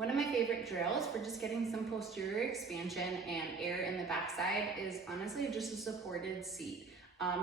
One of my favorite drills for just getting some posterior expansion and air in the backside is honestly just a supported seat.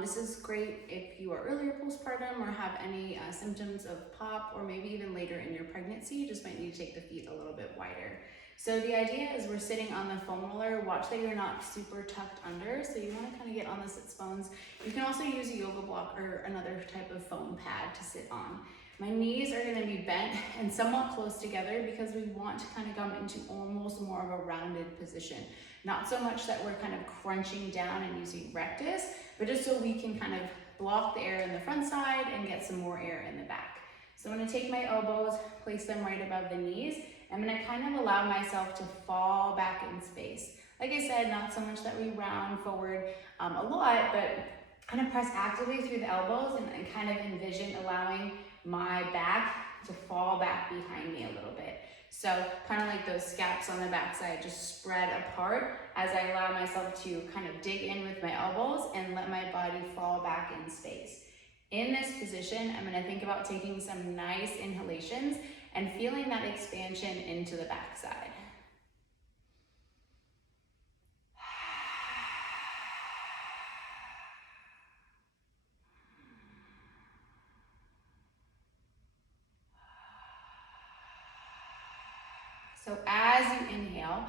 This is great if you are earlier postpartum or have any symptoms of POP, or maybe even later in your pregnancy. You just might need to take the feet a little bit wider. So the idea is we're sitting on the foam roller. Watch that you're not super tucked under. So you want to kind of get on the sits bones. You can also use a yoga block or another type of foam pad to sit on. My knees are going to be bent and somewhat close together because we want to kind of come into almost more of a rounded position. Not so much that we're kind of crunching down and using rectus, but just so we can kind of block the air in the front side and get some more air in the back. So I'm going to take my elbows, place them right above the knees. I'm going to kind of allow myself to fall back in space. Like I said, not so much that we round forward a lot, but kind of press actively through the elbows and kind of envision allowing my back to fall back behind me a little bit. So kind of like those scaps on the backside just spread apart as I allow myself to kind of dig in with my elbows and let my body fall back in space. In this position, I'm going to think about taking some nice inhalations and feeling that expansion into the backside. So as you inhale,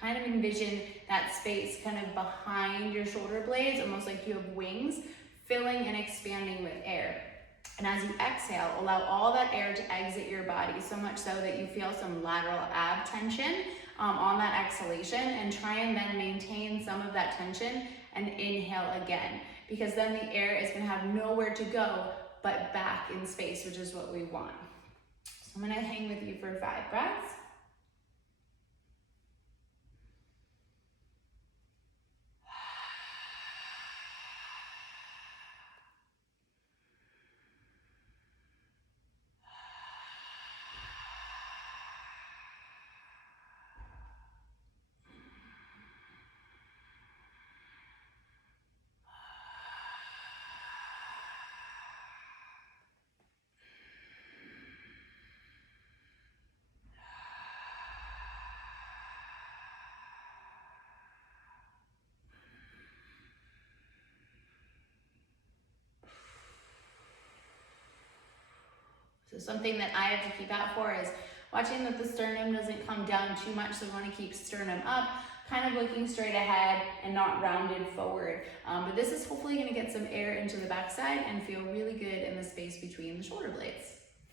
kind of envision that space kind of behind your shoulder blades, almost like you have wings, filling and expanding with air. And as you exhale, allow all that air to exit your body, so much so that you feel some lateral ab tension on that exhalation, and try and then maintain some of that tension and inhale again, because then the air is going to have nowhere to go but back in space, which is what we want. So I'm going to hang with you for 5 breaths. So something that I have to keep out for is watching that the sternum doesn't come down too much. So we want to keep sternum up, kind of looking straight ahead and not rounded forward. But this is hopefully going to get some air into the backside and feel really good in the space between the shoulder blades.